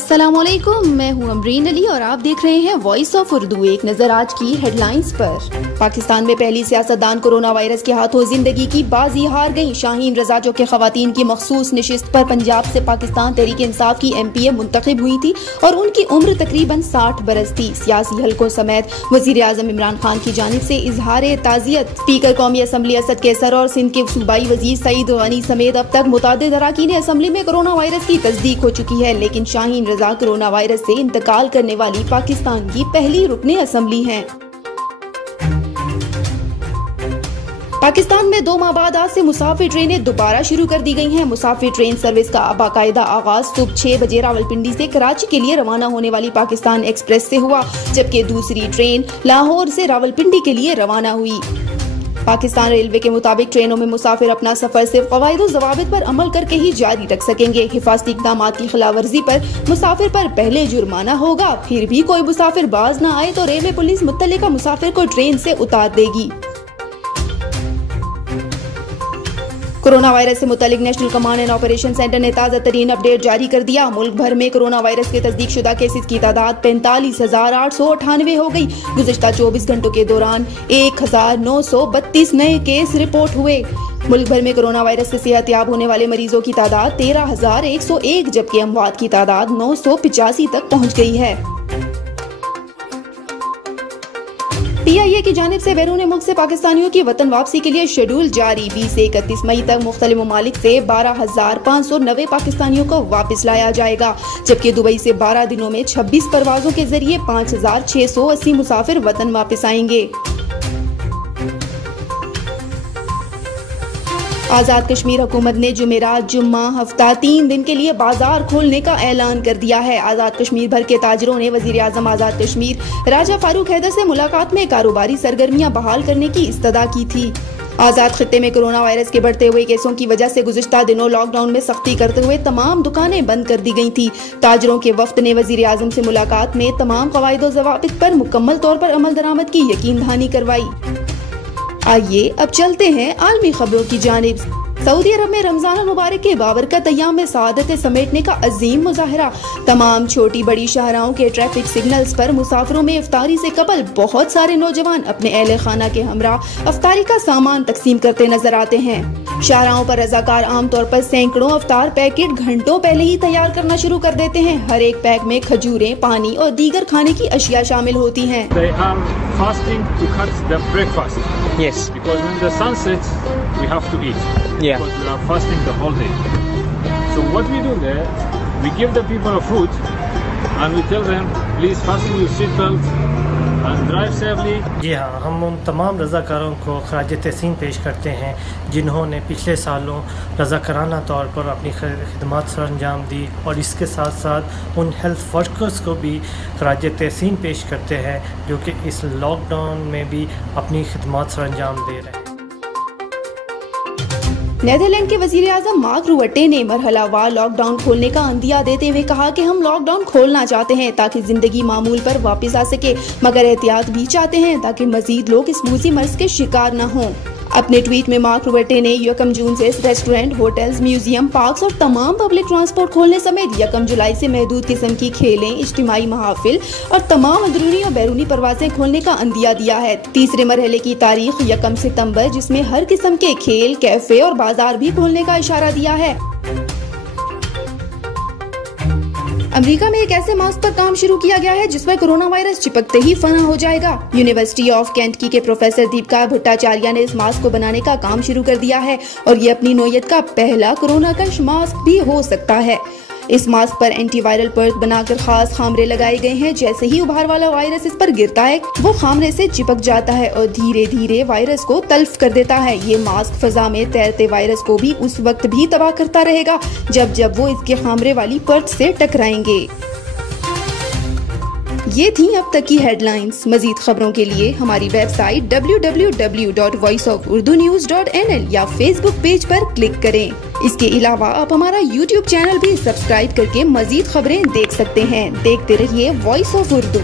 अस्सलामुअलैकुम, मैं हूं अमरीन अली और आप देख रहे हैं वॉइस ऑफ उर्दू। एक नजर आज की हेडलाइंस पर। पाकिस्तान में पहली सियासतदान कोरोना वायरस के हाथों जिंदगी की बाजी हार गई। शाहीन रजा जो कि खवातीन की मखसूस नशिस्त पर पंजाब से पाकिस्तान तहरीक इंसाफ की MPA मुंतखब हुई थी और उनकी उम्र तकरीबन 60 बरस थी। सियासी हलकों समेत वजीर आजम इमरान खान की जानिब से इजहार ताजियत। स्पीकर कौमी असम्बली असद कैसर और सिंध के सूबाई वजीर सईद गनी समेत अब तक मुतादिद अरकान असम्बली में कोरोना वायरस की तस्दीक हो चुकी है, लेकिन शाहीन रजा कोरोना वायरस से इंतकाल करने वाली पाकिस्तान की पहली रुकने असम्बली हैं। पाकिस्तान में 2 माह बाद आज से मुसाफिर ट्रेनें दोबारा शुरू कर दी गई हैं। मुसाफिर ट्रेन सर्विस का बाकायदा आगाज सुबह 6 बजे रावलपिंडी से कराची के लिए रवाना होने वाली पाकिस्तान एक्सप्रेस से हुआ, जबकि दूसरी ट्रेन लाहौर से रावलपिंडी के लिए रवाना हुई। पाकिस्तान रेलवे के मुताबिक ट्रेनों में मुसाफिर अपना सफर सिर्फ कवायद और ज़वाबित पर अमल करके ही जारी रख सकेंगे। हिफाजती इक़दामात की खिलाफवर्जी पर मुसाफिर पर पहले जुर्माना होगा। फिर भी कोई मुसाफिर बाज न आए तो रेलवे पुलिस मुत्तलिका मुसाफिर को ट्रेन से उतार देगी। कोरोना वायरस से मुतालिक national command and operation centre ने ताज़ा तरीन अपडेट जारी कर दिया। मुल्क भर में कोरोना वायरस के तस्दीक शुदा केसेस की तादाद 45,898 हो गई। गुज़िश्ता 24 घंटों के दौरान 1,932 नए केस रिपोर्ट हुए। मुल्क भर में कोरोना वायरस से सेहतयाब होने वाले मरीजों की तादाद 13,101, जबकि अमवात की तादाद 985 तक पहुँच गई है। PIA की जानिब से बैरून मुल्क से पाकिस्तानियों की वतन वापसी के लिए शेड्यूल जारी। 20 से 31 मई तक मुख्तलिफ ममालिक से 12,590 पाकिस्तानियों को वापस लाया जाएगा, जबकि दुबई से 12 दिनों में 26 परवाजों के जरिए 5,680 मुसाफिर वतन वापस आएंगे। आज़ाद कश्मीर हुकूमत ने जुमेरात, जुम्मा, हफ्ता 3 दिन के लिए बाजार खोलने का ऐलान कर दिया है। आज़ाद कश्मीर भर के ताजरों ने वज़ीर आज़म आज़ाद कश्मीर राजा फारूक हैदर से मुलाकात में कारोबारी सरगर्मियां बहाल करने की इस्तदा की थी। आज़ाद खित्ते में कोरोना वायरस के बढ़ते हुए केसों की वजह से गुज़िश्ता दिनों लॉकडाउन में सख्ती करते हुए तमाम दुकानें बंद कर दी गई थी। ताजरों के वफ्द ने वज़ीर आज़म से मुलाकात में तमाम कवायद व ज़वाबित पर मुकम्मल तौर पर अमल दरामद की यकीन दहानी करवाई। आइए अब चलते हैं आलमी खबरों की जानिब। सऊदी अरब में रमजान मुबारक के बाबरकत अय्याम में सआदत समेटने का अजीम मुजाहरा। तमाम छोटी बड़ी शाहराहों के ट्रैफिक सिग्नल्स पर मुसाफिरों में इफ्तारी से कबल बहुत सारे नौजवान अपने अहले खाना के हमरा इफ्तारी का सामान तकसीम करते नजर आते हैं। शाहराहों पर रजाकार आमतौर पर सैकड़ों इफ्तार पैकेट घंटों पहले ही तैयार करना शुरू कर देते हैं। हर एक पैक में खजूरें, पानी और दीगर खाने की अशिया शामिल होती हैं। Fasting to cut the breakfast. Yes. Because when the sun sets, we have to eat. Yeah. Because we are fasting the whole day. So what we do there, we give the people a fruit and we tell them, please fasten your seatbelt and drive safely. जी हाँ, हम उन तमाम रज़ाकारों को खराज तहसीन पेश करते हैं जिन्होंने पिछले सालों रज़ाकाराना तौर पर अपनी खिदमत सर अंजाम दी, और इसके साथ साथ उन हेल्थ वर्कर्स को भी खराज तहसीन पेश करते हैं जो कि इस लॉकडाउन में भी अपनी खिदमत सर अंजाम दे रहे हैं। नेदरलैंड के वजीर आज़म मार्क रुट्टे ने मरहलावार लॉकडाउन खोलने का अंदिया देते हुए कहा कि हम लॉकडाउन खोलना चाहते हैं ताकि जिंदगी मामूल पर वापस आ सके, मगर एहतियात भी चाहते हैं ताकि मजीद लोग इस मूसी मर्ज के शिकार न हों। अपने ट्वीट में मार्क रुट्टे ने 1 जून से रेस्टोरेंट, होटल्स, म्यूजियम, पार्क्स और तमाम पब्लिक ट्रांसपोर्ट खोलने समेत 1 जुलाई से महदूद किस्म की खेलें, इज्तिमाई महाफिल और तमाम अंदरूनी और बैरूनी परवाजें खोलने का अंदिया दिया है। तीसरे मरहले की तारीख 1 सितंबर, जिसमें हर किस्म के खेल, कैफे और बाजार भी खोलने का इशारा दिया है। अमेरिका में एक ऐसे मास्क पर काम शुरू किया गया है जिसमें कोरोना वायरस चिपकते ही फना हो जाएगा। यूनिवर्सिटी ऑफ केंटकी के प्रोफेसर दीपिका भट्टाचार्य ने इस मास्क को बनाने का काम शुरू कर दिया है और ये अपनी नौयत का पहला कोरोना कश मास्क भी हो सकता है। इस मास्क पर एंटीवायरल परत बनाकर खास खामरे लगाए गए हैं। जैसे ही उभार वाला वायरस इस पर गिरता है, वो खामरे से चिपक जाता है और धीरे धीरे वायरस को तल्फ कर देता है। ये मास्क फजा में तैरते वायरस को भी उस वक्त भी तबाह करता रहेगा जब जब वो इसके खामरे वाली परत से टकराएंगे। ये थी अब तक की हेडलाइंस। मजीद खबरों के लिए हमारी वेबसाइट www.voiceofurdunews.nl या फेसबुक पेज पर क्लिक करें। इसके अलावा आप हमारा यूट्यूब चैनल भी सब्सक्राइब करके मजीद खबरें देख सकते हैं। देखते रहिए वॉइस ऑफ उर्दू।